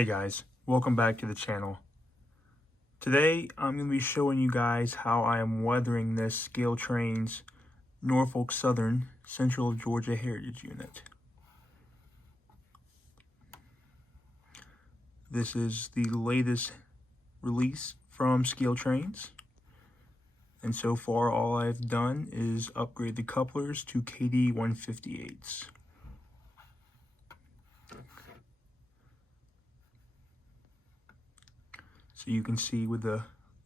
Hey guys, welcome back to the channel. Today I'm going to be showing you guys how I am weathering this Scale Trains Norfolk Southern Central Georgia Heritage Unit. This is the latest release from Scale Trains, and so far all I've done is upgrade the couplers to KD 158s. So you can see with the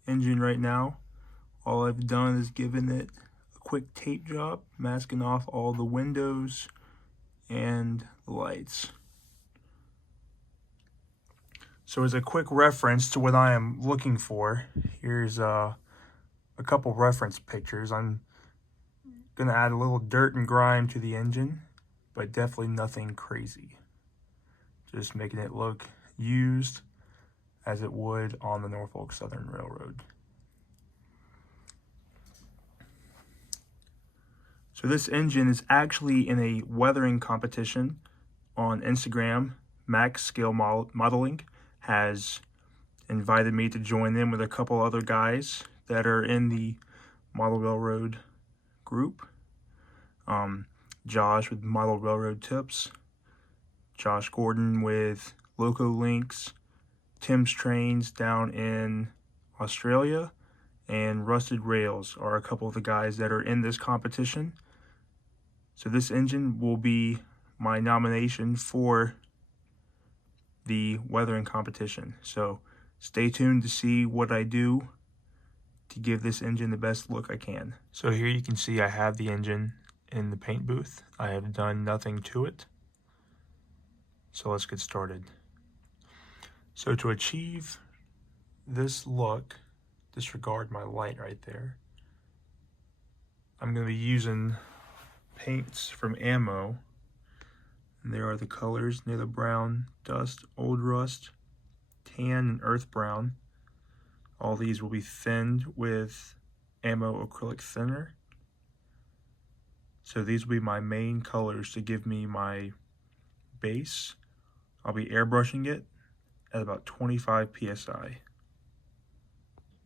engine right now, all I've done is given it a quick tape job, masking off all the windows and the lights. So as a quick reference to what I am looking for, here's a couple reference pictures. I'm going to add a little dirt and grime to the engine, but definitely nothing crazy. Just making it look used as it would on the Norfolk Southern Railroad. So this engine is actually in a weathering competition on Instagram. Max Scale Modeling has invited me to join in with a couple other guys that are in the Model Railroad group. Josh with Model Railroad Tips, Josh Gordon with Loco Links, Tim's Trains down in Australia, and Rusted Rails are a couple of the guys that are in this competition. So this engine will be my nomination for the weathering competition. So stay tuned to see what I do to give this engine the best look I can. So here you can see I have the engine in the paint booth. I have done nothing to it. So let's get started. So to achieve this look, disregard my light right there, I'm going to be using paints from Ammo. And there are the colors: Nether Brown, Dust, Old Rust, Tan, and Earth Brown. All these will be thinned with Ammo acrylic thinner. So these will be my main colors to give me my base. I'll be airbrushing it at about 25 psi.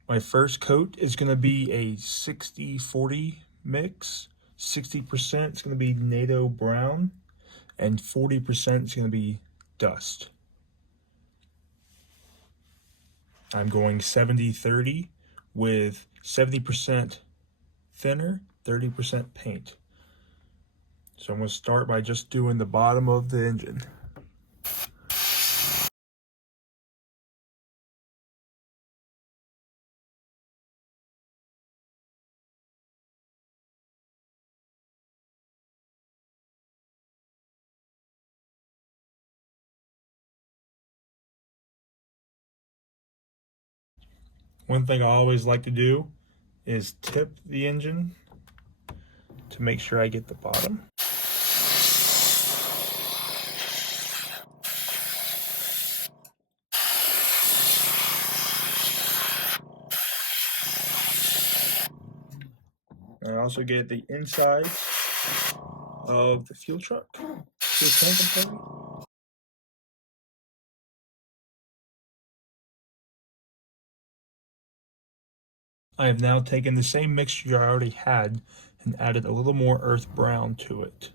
My first coat is going to be a 60-40 mix. 60% is going to be NATO brown, and 40% is going to be dust. I'm going 70-30 with 70% thinner, 30% paint. So I'm going to start by just doing the bottom of the engine. One thing I always like to do is tip the engine to make sure I get the bottom. And I also get the inside of the fuel truck, fuel tank, I'm sorry. I have now taken the same mixture I already had and added a little more earth brown to it.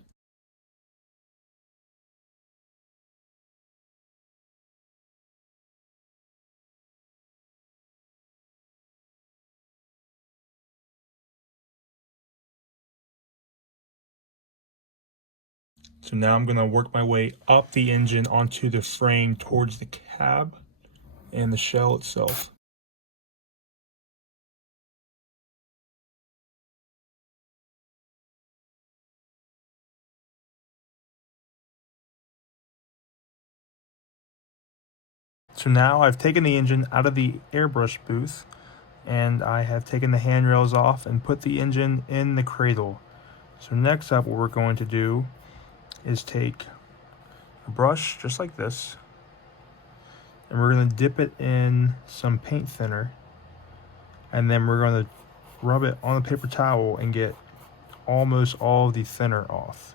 So now I'm going to work my way up the engine onto the frame towards the cab and the shell itself. So now I've taken the engine out of the airbrush booth, and I have taken the handrails off and put the engine in the cradle. So next up, what we're going to do is take a brush just like this, and we're going to dip it in some paint thinner, and then we're going to rub it on a paper towel and get almost all of the thinner off.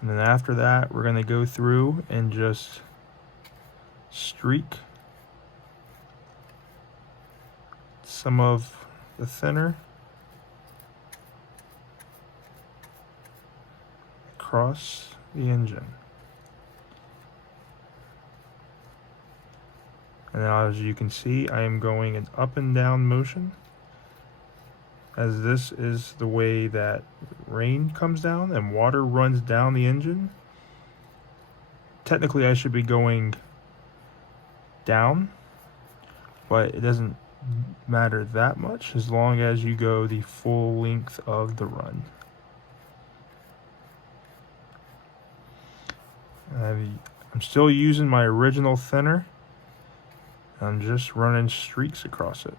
And then after that, we're going to go through and just streak some of the thinner across the engine. And now, as you can see, I am going in up and down motion, as this is the way that rain comes down and water runs down the engine. Technically, I should be going down, but it doesn't matter that much as long as you go the full length of the run. I'm still using my original thinner. I'm just running streaks across it.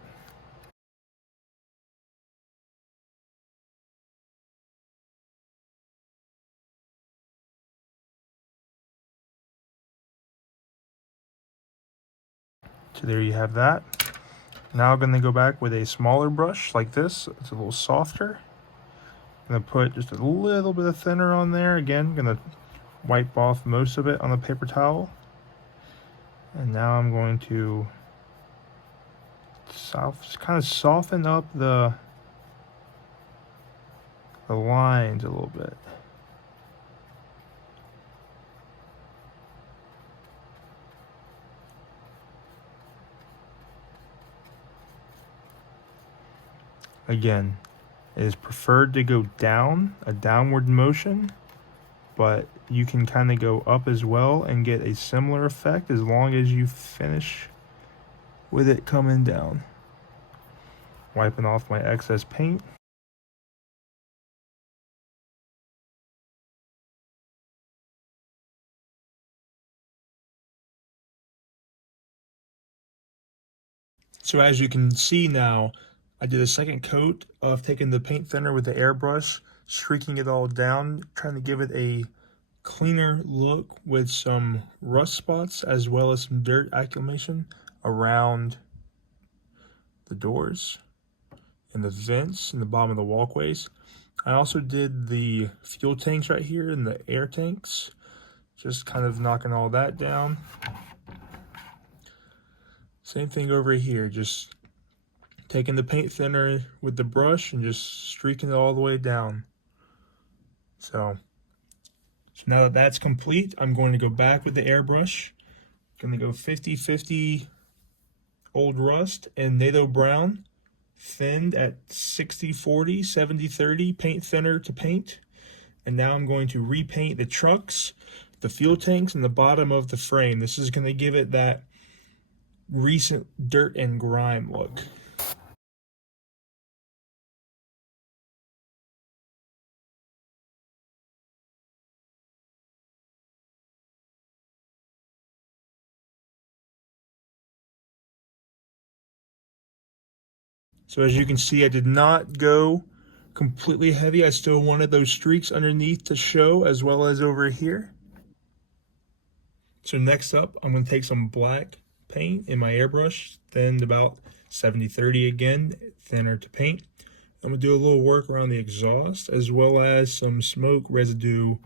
So there you have that. Now I'm going to go back with a smaller brush like this. It's a little softer. I'm going to put just a little bit of thinner on there. Again, I'm going to wipe off most of it on the paper towel. And now I'm going to kind of soften up the lines a little bit. Again, it is preferred to go down, a downward motion, but you can kind of go up as well and get a similar effect as long as you finish with it coming down. Wiping off my excess paint. So as you can see now, I did a second coat of taking the paint thinner with the airbrush, streaking it all down, trying to give it a cleaner look with some rust spots as well as some dirt accumulation around the doors and the vents in the bottom of the walkways. I also did the fuel tanks right here and the air tanks, just kind of knocking all that down. Same thing over here, just taking the paint thinner with the brush and just streaking it all the way down. So now that that's complete, I'm going to go back with the airbrush. I'm going to go 50-50 Old Rust and NATO Brown, thinned at 60-40, 70-30, paint thinner to paint. And now I'm going to repaint the trucks, the fuel tanks, and the bottom of the frame. This is going to give it that recent dirt and grime look. So as you can see, I did not go completely heavy. I still wanted those streaks underneath to show, as well as over here. So next up, I'm going to take some black paint in my airbrush, thinned about 70-30 again, thinner to paint. I'm going to do a little work around the exhaust, as well as some smoke residue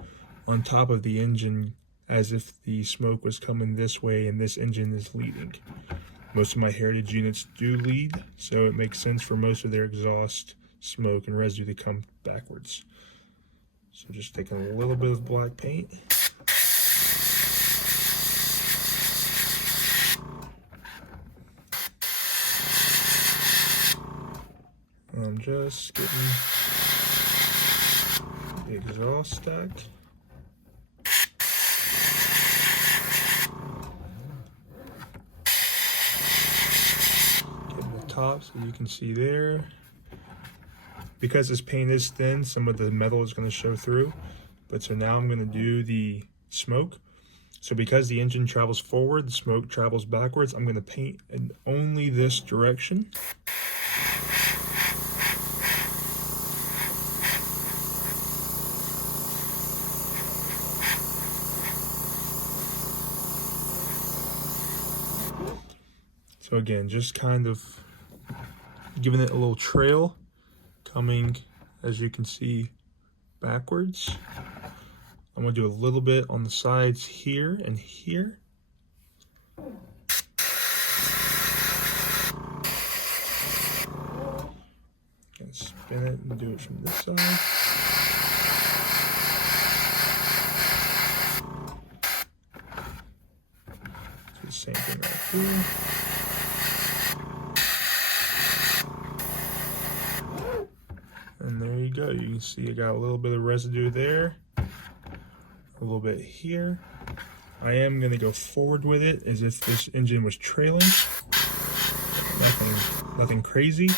on top of the engine, as if the smoke was coming this way and this engine is leading. Most of my Heritage units do lead, so it makes sense for most of their exhaust smoke and residue to come backwards. So just taking a little bit of black paint. I'm just getting the exhaust stacked. Getting the top so you can see there. Because this paint is thin, some of the metal is going to show through. But so now I'm going to do the smoke. So because the engine travels forward, the smoke travels backwards, I'm going to paint in only this direction. So again, just kind of giving it a little trail, coming, as you can see, backwards. I'm going to do a little bit on the sides here and here. And spin it and do it from this side. Do the same thing right here. And there you go. You can see I got a little bit of residue there, a little bit here. I am going to go forward with it as if this engine was trailing. Nothing crazy.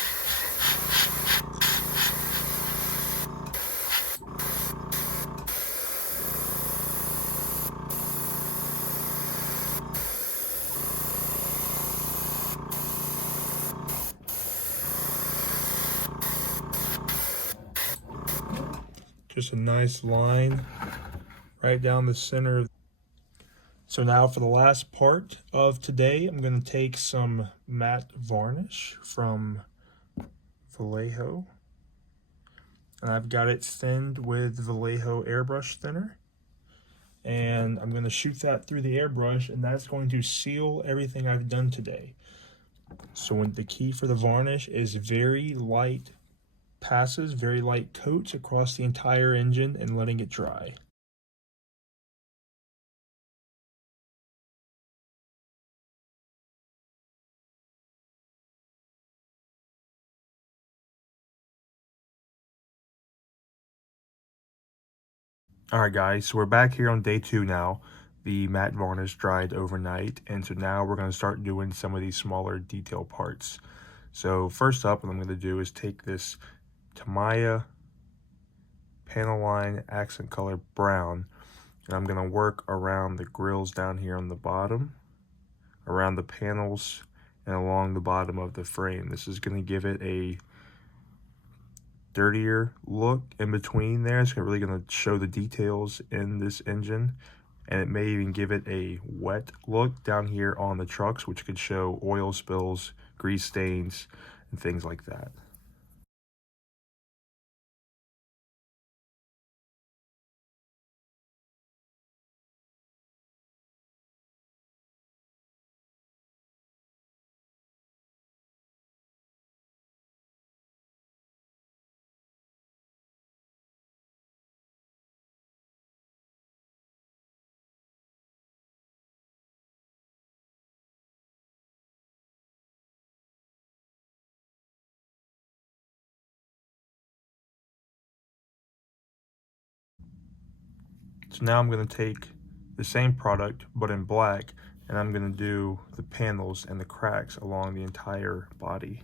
Just a nice line right down the center. So now for the last part of today, I'm going to take some matte varnish from Vallejo. And I've got it thinned with Vallejo airbrush thinner. And I'm going to shoot that through the airbrush, and that's going to seal everything I've done today. So the key for the varnish is very light passes, very light coats across the entire engine and letting it dry. Alright guys, so we're back here on day 2 now. The matte varnish dried overnight, and so now we're going to start doing some of these smaller detail parts. So first up, what I'm going to do is take this Tamiya panel line accent color brown, and I'm going to work around the grills down here on the bottom, around the panels, and along the bottom of the frame. This is going to give it a dirtier look in between there. It's really going to show the details in this engine, and it may even give it a wet look down here on the trucks, which could show oil spills, grease stains, and things like that. So now I'm going to take the same product but in black, and I'm going to do the panels and the cracks along the entire body.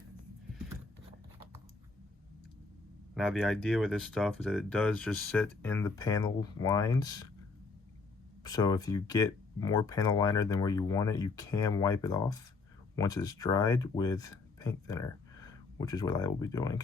Now the idea with this stuff is that it does just sit in the panel lines, so if you get more panel liner than where you want it, you can wipe it off once it's dried with paint thinner, which is what I will be doing.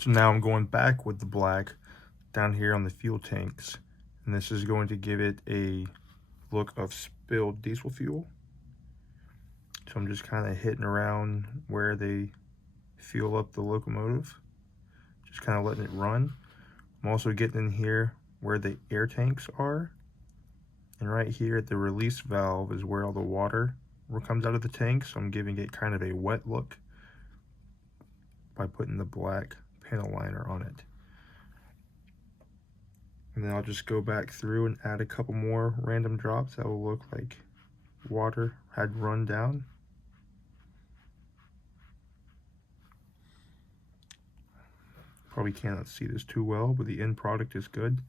So now I'm going back with the black down here on the fuel tanks, and this is going to give it a look of spilled diesel fuel. So I'm just kind of hitting around where they fuel up the locomotive, just kind of letting it run. I'm also getting in here where the air tanks are, and right here at the release valve is where all the water comes out of the tank, so I'm giving it kind of a wet look by putting the black panel liner on it. And then I'll just go back through and add a couple more random drops that will look like water had run down. Probably cannot see this too well, but the end product is good.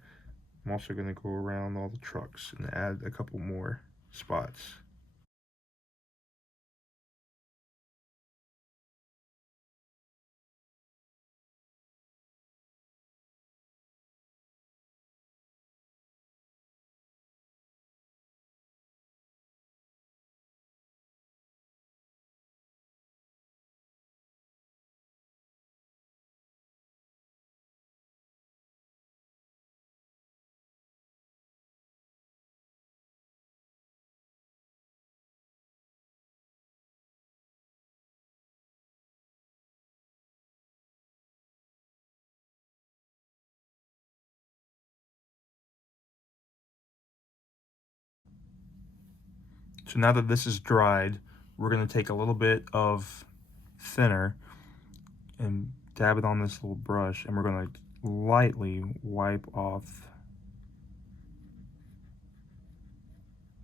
I'm also going to go around all the trucks and add a couple more spots. So now that this is dried, we're going to take a little bit of thinner and dab it on this little brush, and we're going to lightly wipe off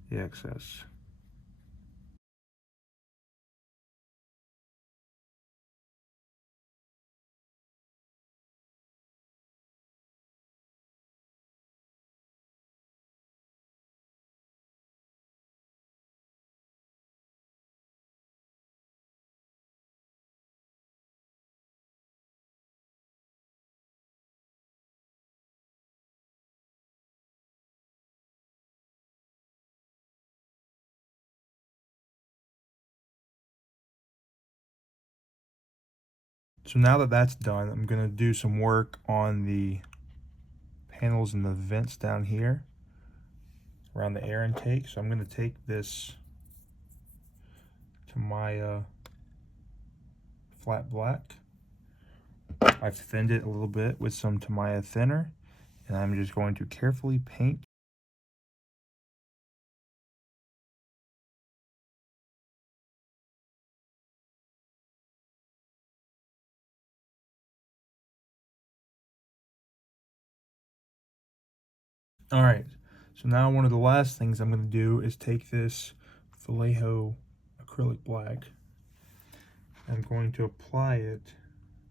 the excess. So now that that's done, I'm going to do some work on the panels and the vents down here around the air intake. So I'm going to take this Tamiya flat black. I've thinned it a little bit with some Tamiya thinner, and I'm just going to carefully paint. All right, so now one of the last things I'm going to do is take this Vallejo acrylic black. I'm going to apply it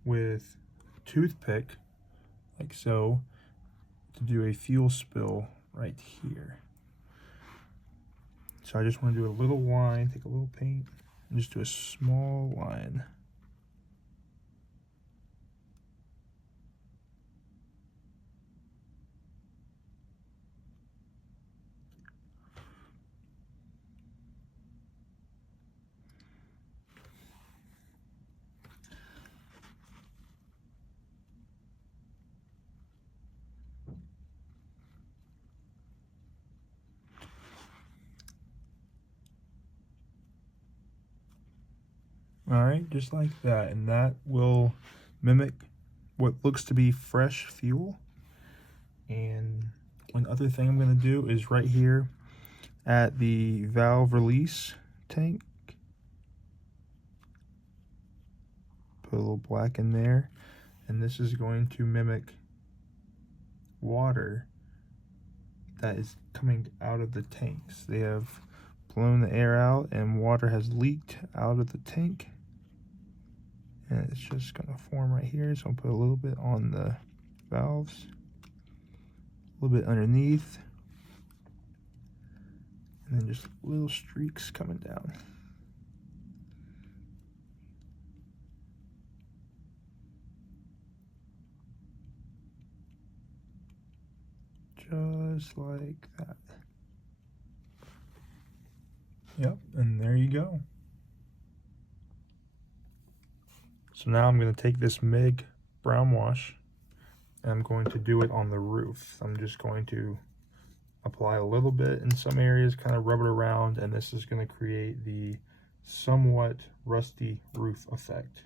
with a toothpick, like so, to do a fuel spill right here. So I just want to do a little line, take a little paint, and just do a small line. All right, just like that, and that will mimic what looks to be fresh fuel. And one other thing I'm going to do is right here at the valve release tank, put a little black in there, and this is going to mimic water that is coming out of the tanks. They have blown the air out and water has leaked out of the tank, and it's just going to form right here. So I'll put a little bit on the valves, a little bit underneath, and then just little streaks coming down. Just like that. Yep, and there you go. So now I'm going to take this MIG brown wash, and I'm going to do it on the roof. I'm just going to apply a little bit in some areas, kind of rub it around, and this is going to create the somewhat rusty roof effect.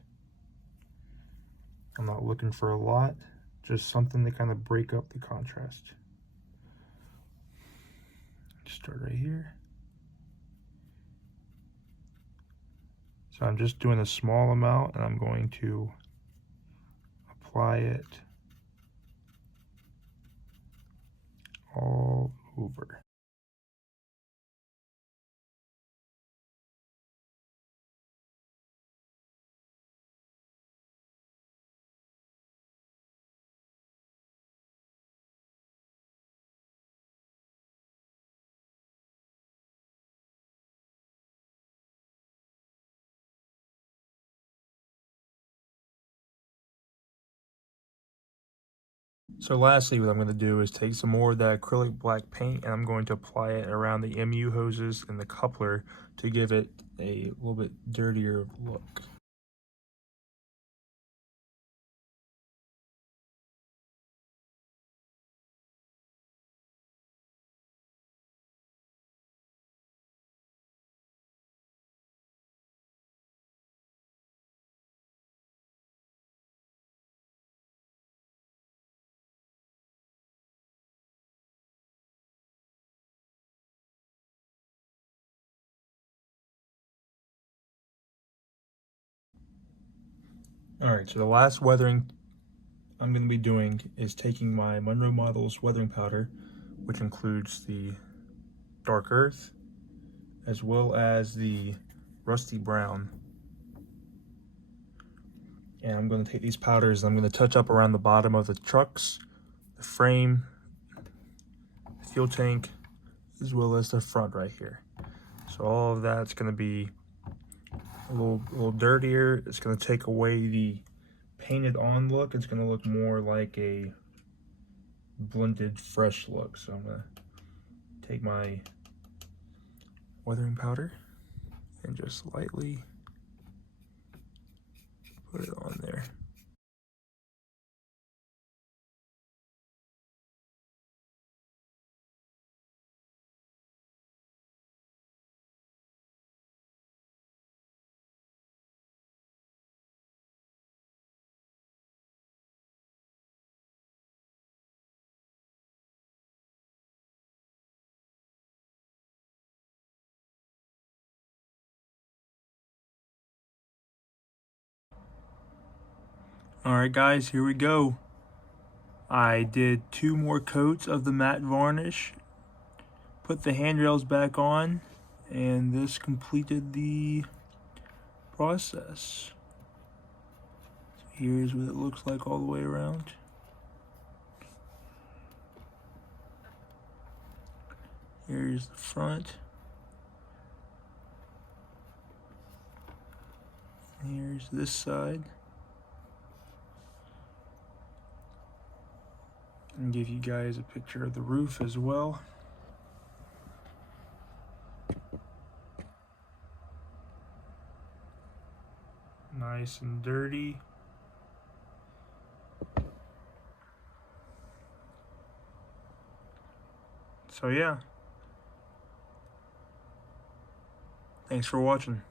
I'm not looking for a lot, just something to kind of break up the contrast. Start right here. So I'm just doing a small amount, and I'm going to apply it all over. So lastly, what I'm going to do is take some more of that acrylic black paint, and I'm going to apply it around the MU hoses and the coupler to give it a little bit dirtier look. Alright, so the last weathering I'm going to be doing is taking my Monroe Models weathering powder, which includes the dark earth as well as the rusty brown. And I'm going to take these powders and I'm going to touch up around the bottom of the trucks, the frame, the fuel tank, as well as the front right here. So all of that's going to be a little dirtier. It's going to take away the painted on look. It's going to look more like a blended fresh look. So I'm going to take my weathering powder and just lightly put it on there. Alright guys, here we go. I did 2 more coats of the matte varnish, put the handrails back on, and this completed the process. So here's what it looks like all the way around. Here's the front. Here's this side. And give you guys a picture of the roof as well. Nice and dirty. So yeah. Thanks for watching.